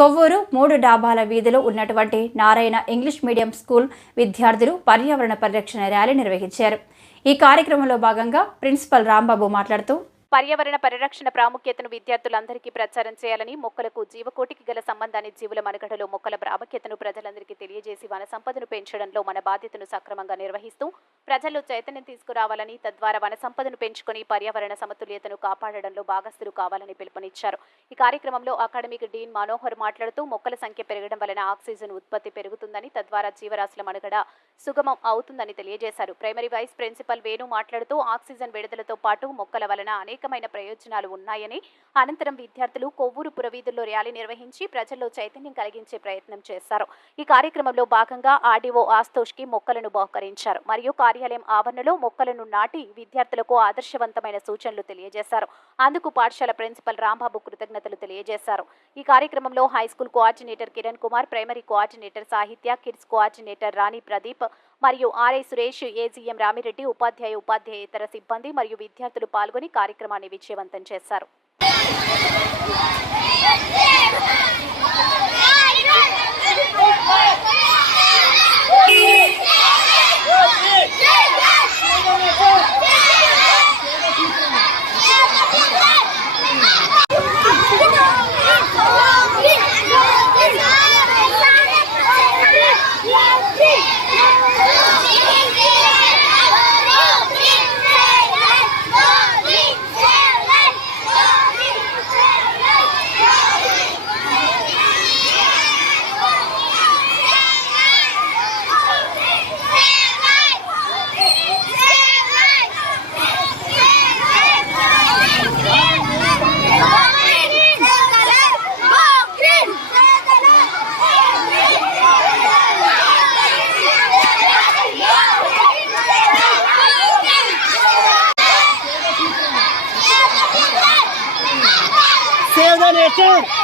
కొవ్వూరు 3 డాబాల వీధిలో ఉన్నటువంటి Narayana English medium school విద్యార్థులు పర్యావరణ పరిరక్షణ ర్యాలీ నిర్వహించారు. ఈ కార్యక్రమంలో భాగంగా ప్రిన్సిపల్ రాంబాబు మాట్లాడుతూ పర్యావరణ పరిరక్షణ ప్రాముఖ్యతను విద్యార్థులందరికీ ప్రచారం చేయాలని, మొక్కలకు జీవకోటికి గల సంబంధాన్ని, జీవుల మనుగడలో మొక్కల ప్రాముఖ్యతను ప్రజలందరికీ తెలియజేసి వన సంపదను పెంచడంలో మన బాధ్యతను సక్రమంగా నిర్వహిస్తూ ప్రజల్లో చైతన్యం తీసుకురావాలని, తద్వారా వన సంపదను పెంచుకొని పర్యావరణ సమతుల్యతను కాపాడడంలో భాగస్థులు కావాలని పిలుపునిచ్చారు. ఈ కార్యక్రమంలో అకాడమిక్ డీన్ మనోహర్ మాట్లాడుతూ మొక్కల సంఖ్య పెరగడం వలన ఆక్సిజన్ ఉత్పత్తి పెరుగుతుందని, తద్వారా జీవరాశుల మనుగడ సుగమం అవుతుందని తెలియజేశారు. ప్రైమరీ వైస్ ప్రిన్సిపల్ వేణు మాట్లాడుతూ ఆక్సిజన్ విడుదలతో పాటు మొక్కల వలన అనేకమైన ప్రయోజనాలు ఉన్నాయని, అనంతరం విద్యార్థులు కొవ్వూరు పురవీధుల్లో ర్యాలీ నిర్వహించి ప్రజల్లో చైతన్యం కలిగించే ప్రయత్నం చేశారు. ఈ కార్యక్రమంలో భాగంగా ఆర్డీఓ ఆస్తోష్కి మొక్కలను బహుకరించారు. మరియు కార్యాలయం ఆవరణలో మొక్కలను నాటి విద్యార్థులకు ఆదర్శవంతమైన సూచనలు తెలియజేశారు. అందుకు పాఠశాల ప్రిన్సిపల్ రాంబాబు కృతజ్ఞతలు తెలియజేశారు. ఈ కార్యక్రమంలో high school coordinator Kiran Kumar, primary coordinator సాహిత్య, కిడ్స్ కోఆర్డినేటర్ రాణి ప్రదీప్ మరియు ఆర్ఐ సురేష్, ఏజీఎం రామిరెడ్డి, ఉపాధ్యాయేతర సిబ్బంది మరియు విద్యార్థులు పాల్గొని కార్యక్రమాన్ని విజయవంతం చేశారు. Save the nature!